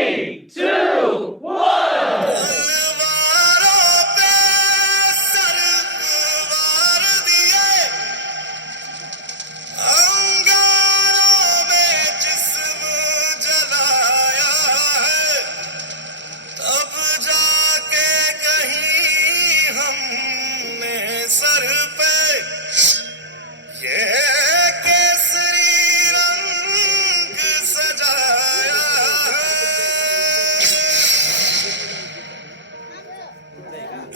Three, two, one. तलवारों पे सरवार दिए, अंगारों में जिस्म जलाया है, तब जाके कहीं हमने सर पे ये केसरी रंग सजाया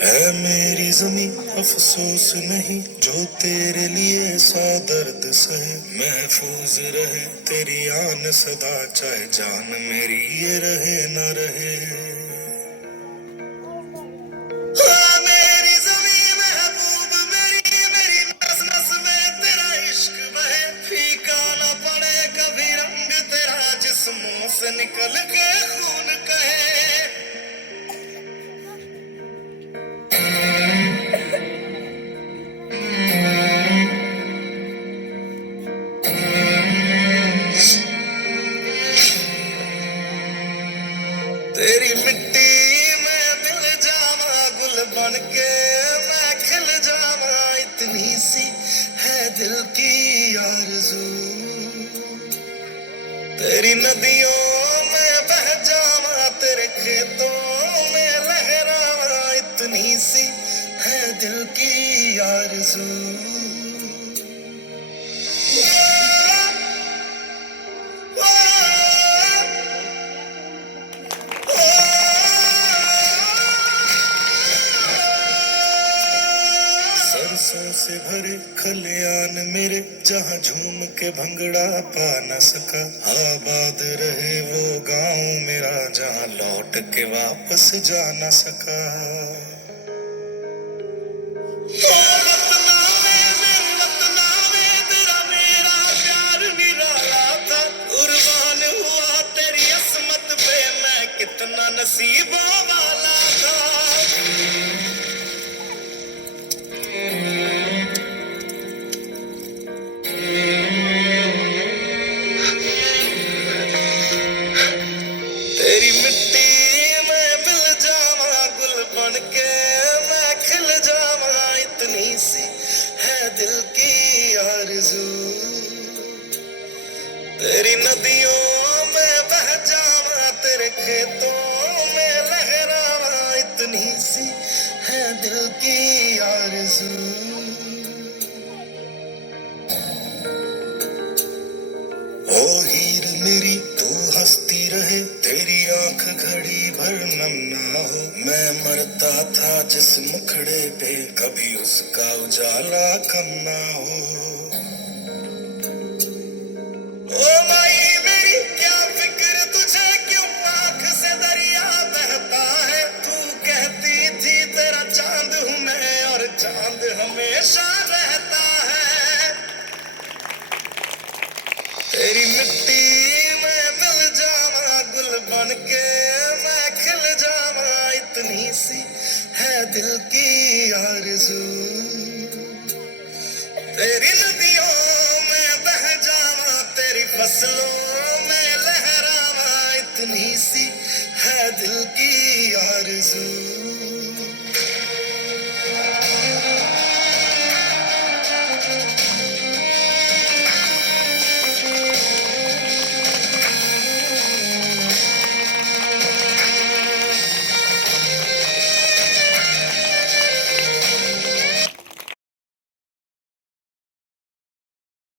है मेरी ज़मीं अफसोस नहीं जो तेरे लिए सौ दर्द सहे महफूज रहे तेरी आन सदा चाहे जान मेरी ये रहे न रहे हाँ, मेरी ज़मीं महबूब मेरी मेरी नस नस में तेरा इश्क बहे फीका न पड़े कभी रंग तेरा जिस्मों से निकल के खून कहे तेरी मिट्टी में मिल जावा गुल बन के मैं खिल जावा इतनी सी है दिल की आरज़ू तेरी नदियों में बह जावा तेरे खेतों में लहरावा इतनी सी है दिल की आरज़ू सरसों से भरे खलियान मेरे जहाँ झूम के भंगड़ा पा न सका आबाद रहे वो गांव मेरा जहाँ लौट के वापस जा न सका ओ वतना में वतना में तेरा मेरा प्यार निराला था कुर्बान हुआ तेरी असमत पे मैं कितना नसीबों वाला था तेरी मिट्टी में मिल जावा गुल बन के मैं खिल जावा इतनी सी है दिल की आरज़ू तेरी नदियों में बह जावा तेरे खेतों में लहरावा इतनी सी है दिल की आरज़ू ओ हीर मेरी तू हंसती रहे तेरी आंख घड़ी भर नम ना हो मैं मरता था जिस मुखड़े पे कभी उसका उजाला कम ना हो ओ माई मेरी क्या फिक्र तुझे क्यों आंख से दरिया बहता है तू कहती थी तेरा चांद हूँ मैं और चांद हमेशा रहता है तेरी मिट्टी में मिल जावा गुल बन के मैं खिल जावा इतनी सी है दिल की आरज़ू तेरी नदियों में बह जावा तेरी फसलों